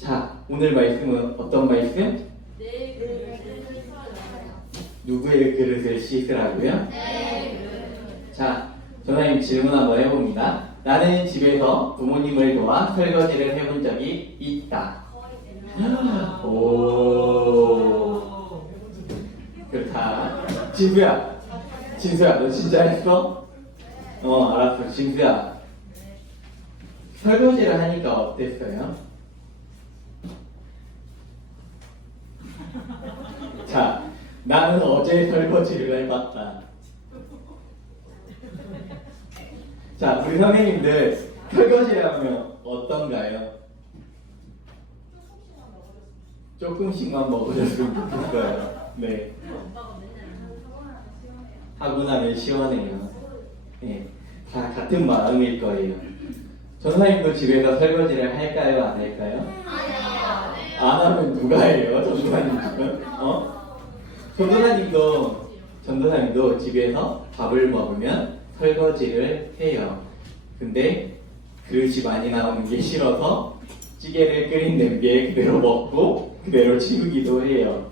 자, 오늘 말씀은 어떤 말씀? 내 그릇을 씻어요. 누구의 그릇을 씻으라고요? 자, 전화님 질문 한번 해봅니다. 나는 집에서 부모님을 도와 설거지를 해본 적이 있다. 오, 그렇다. 진수야, 너 진짜 했어? 알았어. 진수야, 설거지를 하니까 어땠어요? 자, 나는 어제 설거지를 해봤다. 자, 우리 선생님들 설거지를 하면 어떤가요? 조금씩만 먹으셨으면 좋겠어요. 네. 하고 나면 시원해요. 네. 다 같은 마음일 거예요. 전사님도 집에서 설거지를 할까요? 안 할까요? 안 하면 누가 해요? 전도사님 지금? 전도사님도 집에서 밥을 먹으면 설거지를 해요. 근데 그릇이 많이 나오는 게 싫어서 찌개를 끓인 냄비에 그대로 먹고 그대로 치우기도 해요.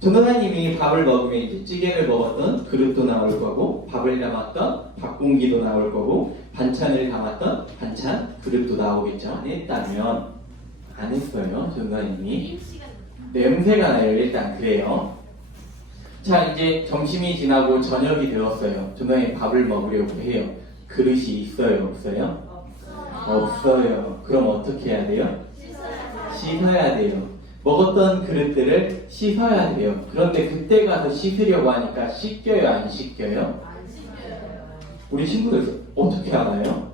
전도사님이 밥을 먹으면 이제 찌개를 먹었던 그릇도 나올 거고, 밥을 담았던 밥공기도 나올 거고, 반찬을 담았던 반찬 그릇도 나오겠죠. 안 했다면 안 했어요. 전도사님이 냄새가 나요. 일단 그래요. 자, 이제 점심이 지나고 저녁이 되었어요. 전도사님 밥을 먹으려고 해요. 그릇이 있어요? 없어요? 없어요. 그럼 어떻게 해야 돼요? 씻어야 돼요. 먹었던 그릇들을 씻어야 돼요. 그런데 그때 가서 씻으려고 하니까 씻겨요? 안 씻겨요? 우리 친구들 어떻게 알아요?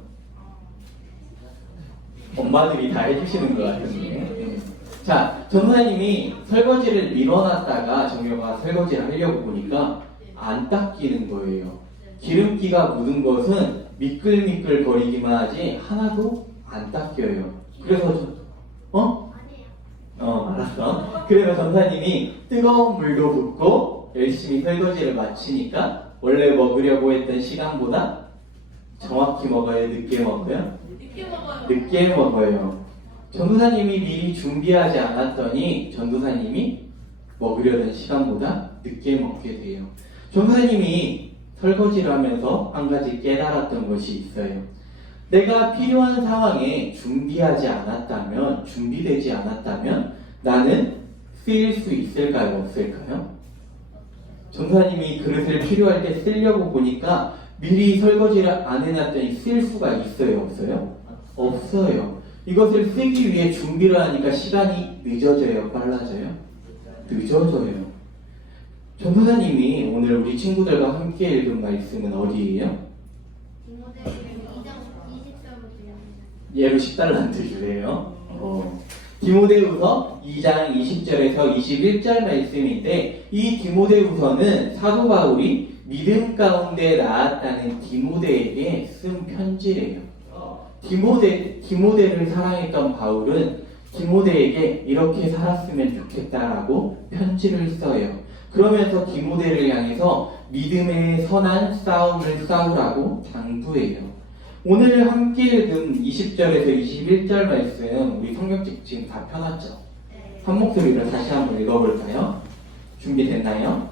엄마들이 다 해주시는 것 같은데. 자, 전도사님이 설거지를 밀어놨다가 정효가 설거지를 하려고 보니까 안 닦이는 거예요. 기름기가 묻은 것은 미끌미끌 거리기만 하지 하나도 안 닦여요. 그래서 알았어. 그래서 전사님이 뜨거운 물도 붓고 열심히 설거지를 마치니까 원래 먹으려고 했던 시간보다 정확히 먹어요? 늦게 먹어요? 늦게 먹어요. 전도사님이 미리 준비하지 않았더니 전도사님이 먹으려던 시간보다 늦게 먹게 돼요. 전도사님이 설거지를 하면서 한 가지 깨달았던 것이 있어요. 내가 필요한 상황에 준비되지 않았다면 나는 쓰일 수 있을까요? 없을까요? 전도사님이 그릇을 필요할 때 쓰려고 보니까 미리 설거지를 안 해놨더니 쓸 수가 있어요? 없어요? 없어요. 이것을 쓰기 위해 준비를 하니까 시간이 늦어져요? 빨라져요? 늦어져요. 전도사님이 오늘 우리 친구들과 함께 읽은 말씀은 어디예요? 예로 10달란트 주세요. 디모데후서 2장 20절에서 21절 말씀인데, 이 디모데후서는 사도 바울이 믿음 가운데 나았다는 디모데에게 쓴 편지래요. 디모데를 사랑했던 바울은 디모데에게 이렇게 살았으면 좋겠다라고 편지를 써요. 그러면서 디모데를 향해서 믿음의 선한 싸움을 싸우라고 당부해요. 오늘 함께 읽은 20절에서 21절 말씀 우리 성경책 지금 다 펴놨죠? 한 목소리로 다시 한번 읽어볼까요? 준비됐나요?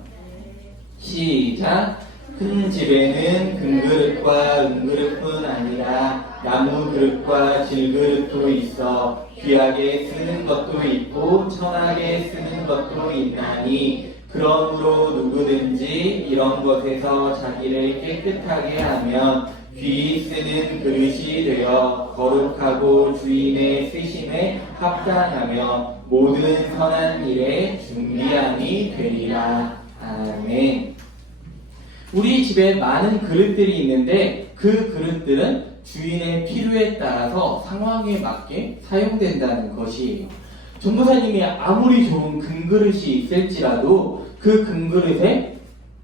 시작! 큰 집에는 금그릇과 은그릇뿐 아니라 나무 그릇과 질그릇도 있어 귀하게 쓰는 것도 있고 천하게 쓰는 것도 있나니, 그러므로 누구든지 이런 것에서 자기를 깨끗하게 하면 귀히 쓰는 그릇이 되어 거룩하고 주인의 쓰심에 합당하며 모든 선한 일에 준비함이 되리라. 아멘. 우리 집에 많은 그릇들이 있는데 그 그릇들은 주인의 필요에 따라서 상황에 맞게 사용된다는 것이에요. 전도사님이 아무리 좋은 금그릇이 있을지라도 그 금그릇의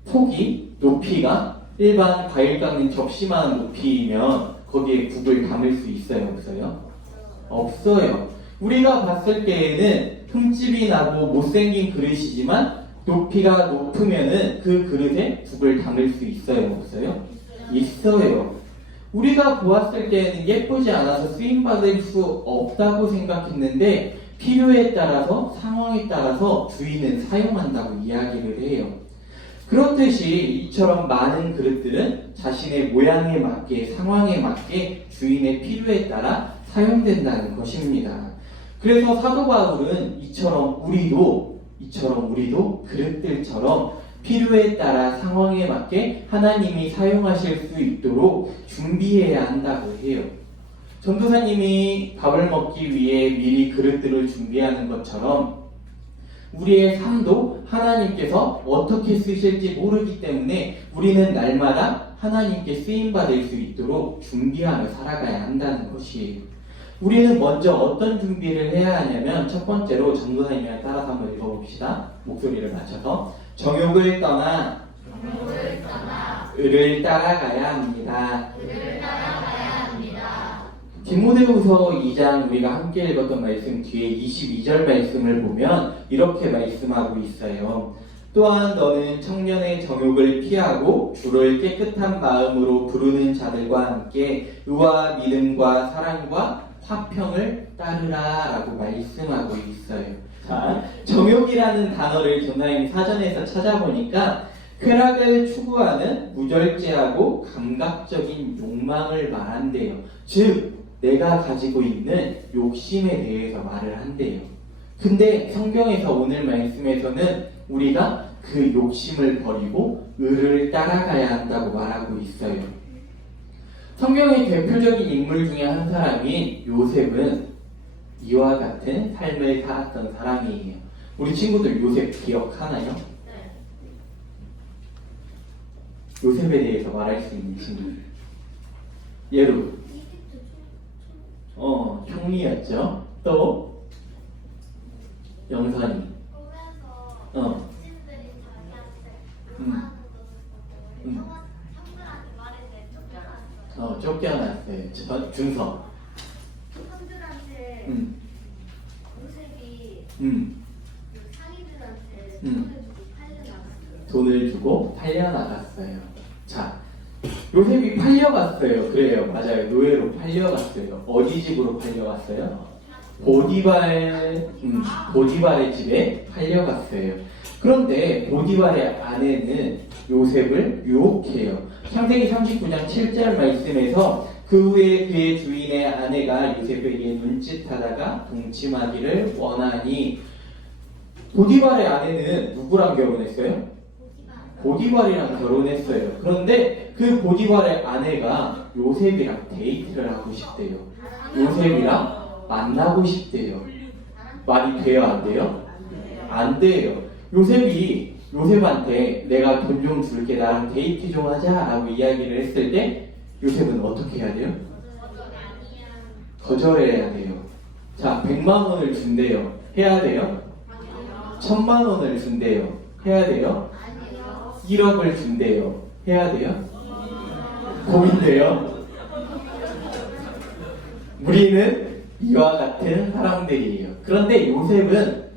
폭이, 높이가 일반 과일 깎는 접시만 높이면 거기에 국을 담을 수 있어요? 없어요? 없어요. 우리가 봤을 때에는 흠집이 나고 못생긴 그릇이지만 높이가 높으면은 그 그릇에 국을 담을 수 있어요? 없어요? 있어요. 우리가 보았을 때에는 예쁘지 않아서 쓰임받을 수 없다고 생각했는데 필요에 따라서 상황에 따라서 주인은 사용한다고 이야기를 해요. 그렇듯이 이처럼 많은 그릇들은 자신의 모양에 맞게 상황에 맞게 주인의 필요에 따라 사용된다는 것입니다. 그래서 사도 바울은 이처럼 우리도 그릇들처럼 필요에 따라 상황에 맞게 하나님이 사용하실 수 있도록 준비해야 한다고 해요. 전도사님이 밥을 먹기 위해 미리 그릇들을 준비하는 것처럼 우리의 삶도 하나님께서 어떻게 쓰실지 모르기 때문에 우리는 날마다 하나님께 쓰임받을 수 있도록 준비하며 살아가야 한다는 것이에요. 우리는 먼저 어떤 준비를 해야 하냐면 첫 번째로 전도사님이랑 따라서 한번 읽어봅시다. 목소리를 낮춰서 정욕을 떠나 의를 따라가야 합니다. 디모데후서 2장 우리가 함께 읽었던 말씀 뒤에 22절 말씀을 보면 이렇게 말씀하고 있어요. 또한 너는 청년의 정욕을 피하고 주를 깨끗한 마음으로 부르는 자들과 함께 의와 믿음과 사랑과 화평을 따르라 라고 말씀하고 있어요. 자, 정욕이라는 단어를 전사님 사전에서 찾아보니까 쾌락을 추구하는 무절제하고 감각적인 욕망을 말한대요. 즉 내가 가지고 있는 욕심에 대해서 말을 한대요. 근데 성경에서 오늘 말씀에서는 우리가 그 욕심을 버리고 의를 따라가야 한다고 말하고 있어요. 성경의 대표적인 인물 중에 한 사람인 요셉은 이와 같은 삶을 살았던 사람이에요. 우리 친구들 요셉 기억하나요? 요셉에 대해서 말할 수 있는 친구들. 예루. 총리였죠. 또 영선이. 쫓겨났어요. 준서. 형들한테 요셉이 상인들한테 돈을 주고 팔려나갔어요. 자, 요셉이 팔려갔어요. 그래요, 맞아요. 노예로 팔려갔어요. 어디 집으로 팔려갔어요? 보디발의 집에 팔려갔어요. 그런데 보디발의 아내는 요셉을 유혹해요. 창세기 39장 7절 말씀에서 그 후에 그의 주인의 아내가 요셉에게 눈짓하다가 동침하기를 원하니 보디발의 아내는 누구랑 결혼했어요? 보디발이랑 결혼했어요. 그런데 그 보디발의 아내가 요셉이랑 데이트를 하고 싶대요. 요셉이랑 만나고 싶대요. 말이 돼요? 안 돼요? 안 돼요. 요셉이 요셉한테 내가 돈 좀 줄게, 나랑 데이트 좀 하자 라고 이야기를 했을 때 요셉은 어떻게 해야 돼요? 거절해야 돼요. 자, 100만 원을 준대요. 해야 돼요? 1000만 원을 준대요. 해야 돼요? 1억을 준대요. 해야 돼요? 고민돼요? 우리는 이와 같은 사람들이에요. 그런데 요셉은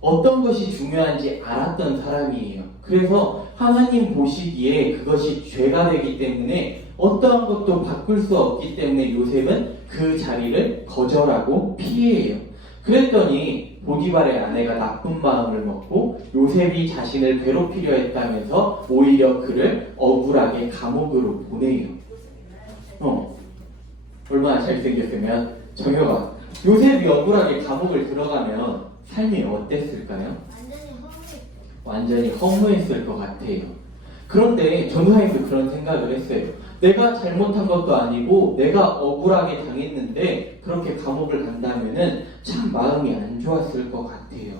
어떤 것이 중요한지 알았던 사람이에요. 그래서 하나님 보시기에 그것이 죄가 되기 때문에 어떠한 것도 바꿀 수 없기 때문에 요셉은 그 자리를 거절하고 피해요. 그랬더니 보디발의 아내가 나쁜 마음을 먹고 요셉이 자신을 괴롭히려 했다면서 오히려 그를 억울하게 감옥으로 보내요. 얼마나 잘생겼으면. 정혁아, 요셉이 억울하게 감옥을 들어가면 삶이 어땠을까요? 완전히 허무했을 것 같아요. 그런데 전우사님도 그런 생각을 했어요. 내가 잘못한 것도 아니고 내가 억울하게 당했는데 그렇게 감옥을 간다면은 참 마음이 안 좋았을 것 같아요.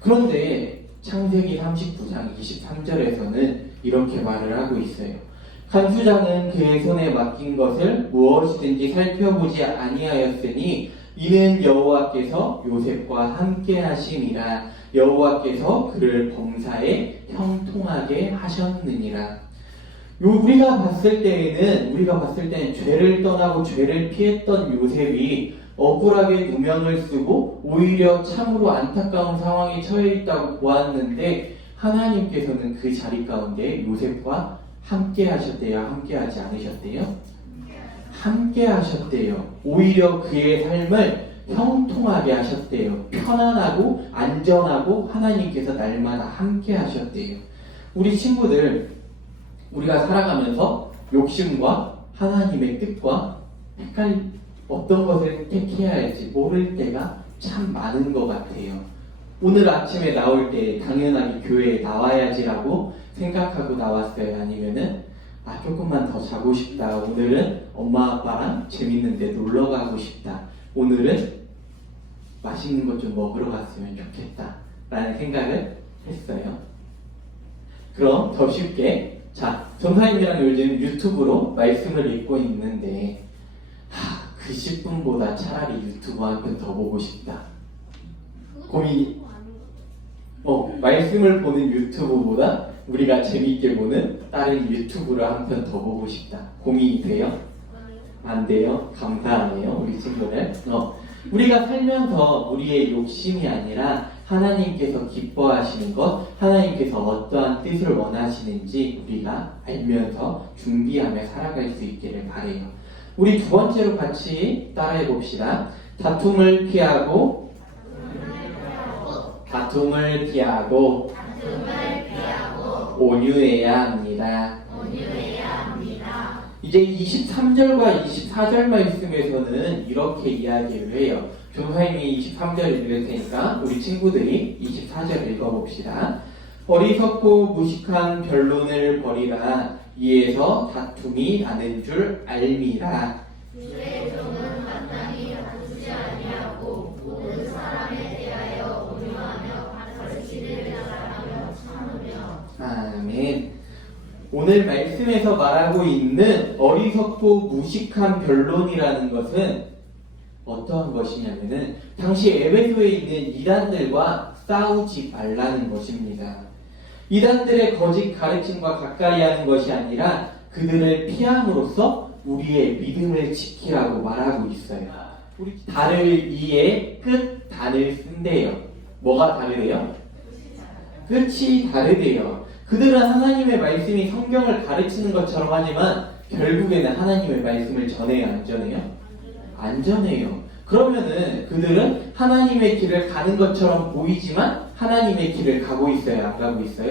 그런데 창세기 39장 23절에서는 이렇게 말을 하고 있어요. 간수장은 그의 손에 맡긴 것을 무엇이든지 살펴보지 아니하였으니 이는 여호와께서 요셉과 함께 하심이라. 여호와께서 그를 범사에 형통하게 하셨느니라. 우리가 봤을 때는 죄를 떠나고 죄를 피했던 요셉이 억울하게 누명을 쓰고 오히려 참으로 안타까운 상황에 처해 있다고 보았는데 하나님께서는 그 자리 가운데 요셉과 함께 하셨대요? 함께 하지 않으셨대요? 함께 하셨대요. 오히려 그의 삶을 형통하게 하셨대요. 편안하고 안전하고 하나님께서 날마다 함께 하셨대요. 우리 친구들, 우리가 살아가면서 욕심과 하나님의 뜻과 어떤 것을 택해야 할지 모를 때가 참 많은 것 같아요. 오늘 아침에 나올 때 당연하게 교회에 나와야지라고 생각하고 나왔어요? 아니면은 조금만 더 자고 싶다. 오늘은 엄마 아빠랑 재밌는 데 놀러 가고 싶다. 오늘은 맛있는 것 좀 먹으러 갔으면 좋겠다. 라는 생각을 했어요. 그럼 더 쉽게, 전사님이랑 요즘 유튜브로 말씀을 읽고 있는데 그 10분보다 차라리 유튜브 한 편 더 보고 싶다. 고민이 말씀을 보는 유튜브보다 우리가 재밌게 보는 다른 유튜브를 한 편 더 보고 싶다. 고민이 돼요? 안 돼요? 감사하네요, 우리 친구들. 우리가 살면서 우리의 욕심이 아니라 하나님께서 기뻐하시는 것, 하나님께서 어떠한 뜻을 원하시는지 우리가 알면서 준비하며 살아갈 수 있기를 바라요. 우리 두 번째로 같이 따라해 봅시다. 다툼을 피하고 온유해야 합니다. 이제 23절과 24절 말씀에서는 이렇게 이야기를 해요. 조사님이 23절 읽을 테니까 우리 친구들이 24절 읽어봅시다. 어리석고 무식한 변론을 버리라. 이에서 다툼이 나는 줄 알미라. 주의 종은 마땅히 다투지 아니하고 모든 사람에 대하여 온유하며 가르치기를 잘하며 참으며. 아멘. 오늘 말씀에서 말하고 있는 어리석고 무식한 변론이라는 것은 어떠한 것이냐면은 당시 에베소에 있는 이단들과 싸우지 말라는 것입니다. 이단들의 거짓 가르침과 가까이 하는 것이 아니라 그들을 피함으로써 우리의 믿음을 지키라고 말하고 있어요. 우리 달을 이에 끝 단을 쓴대요. 뭐가 다르대요? 끝이 다르대요. 그들은 하나님의 말씀이 성경을 가르치는 것처럼 하지만 결국에는 하나님의 말씀을 전해요, 안 전해요? 안 전해요. 그러면은 그들은 하나님의 길을 가는 것처럼 보이지만 하나님의 길을 가고 있어요, 안 가고 있어요?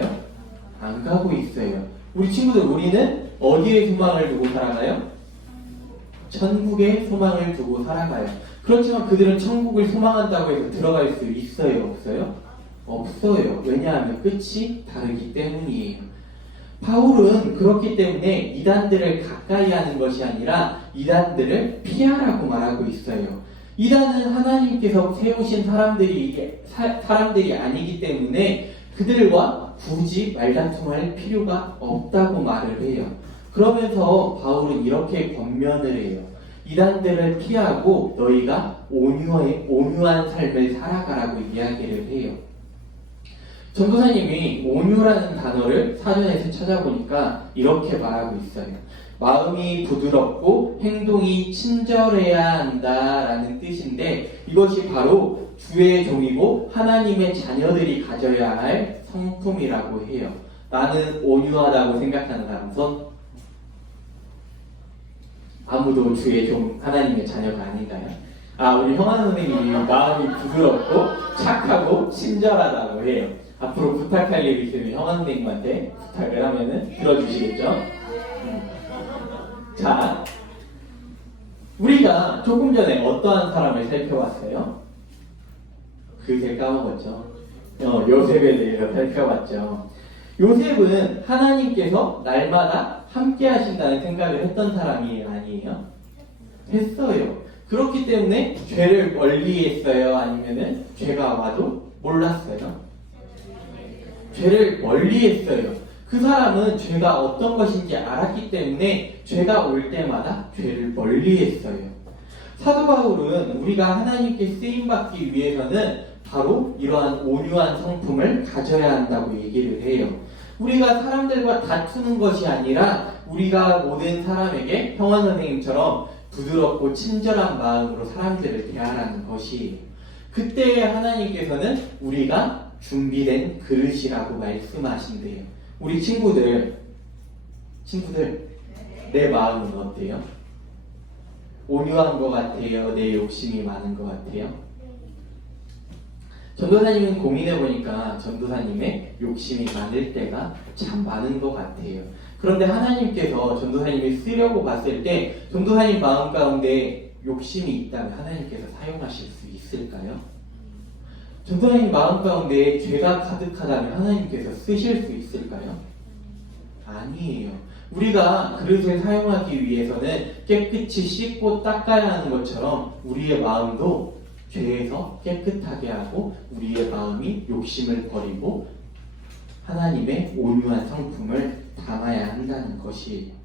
안 가고 있어요. 우리 친구들, 우리는 어디에 소망을 두고 살아가요? 천국에 소망을 두고 살아가요. 그렇지만 그들은 천국을 소망한다고 해서 들어갈 수 있어요, 없어요? 없어요. 왜냐하면 끝이 다르기 때문이에요. 바울은 그렇기 때문에 이단들을 가까이 하는 것이 아니라 이단들을 피하라고 말하고 있어요. 이단은 하나님께서 세우신 사람들이 아니기 때문에 그들과 굳이 말다툼할 필요가 없다고 말을 해요. 그러면서 바울은 이렇게 권면을 해요. 이단들을 피하고 너희가 온유한 삶을 살아가라고 이야기를 해요. 전도사님이 온유라는 단어를 사전에서 찾아보니까 이렇게 말하고 있어요. 마음이 부드럽고 행동이 친절해야 한다라는 뜻인데 이것이 바로 주의 종이고 하나님의 자녀들이 가져야 할 성품이라고 해요. 나는 온유하다고 생각하는 사람 손? 아무도 주의 종 하나님의 자녀가 아닌가요? 우리 형한 선생님이 마음이 부드럽고 착하고 친절하다고 해요. 앞으로 부탁할 일 있으면 형한 선생님한테 부탁을 하면은 들어주시겠죠? 자, 우리가 조금 전에 어떠한 사람을 살펴봤어요? 글쎄 까먹었죠? 요셉에 대해서 살펴봤죠. 요셉은 하나님께서 날마다 함께 하신다는 생각을 했던 사람이 아니에요? 했어요. 그렇기 때문에 죄를 멀리 했어요? 아니면은 죄가 와도 몰랐어요? 죄를 멀리 했어요. 그 사람은 죄가 어떤 것인지 알았기 때문에 죄가 올 때마다 죄를 멀리 했어요. 사도 바울은 우리가 하나님께 쓰임받기 위해서는 바로 이러한 온유한 성품을 가져야 한다고 얘기를 해요. 우리가 사람들과 다투는 것이 아니라 우리가 모든 사람에게 평원 선생님처럼 부드럽고 친절한 마음으로 사람들을 대하라는 것이에요. 그때 하나님께서는 우리가 준비된 그릇이라고 말씀하신대요. 우리 친구들, 내 마음은 어때요? 온유한 것 같아요? 내 욕심이 많은 것 같아요? 전도사님은 고민해보니까 전도사님의 욕심이 많을 때가 참 많은 것 같아요. 그런데 하나님께서 전도사님을 쓰려고 봤을 때 전도사님 마음 가운데 욕심이 있다면 하나님께서 사용하실 수 있을까요? 전도사님 마음 가운데 죄가 가득하다면 하나님께서 쓰실 수 있을까요? 아니에요. 우리가 그릇을 사용하기 위해서는 깨끗이 씻고 닦아야 하는 것처럼 우리의 마음도 죄에서 깨끗하게 하고 우리의 마음이 욕심을 버리고 하나님의 온유한 성품을 담아야 한다는 것이에요.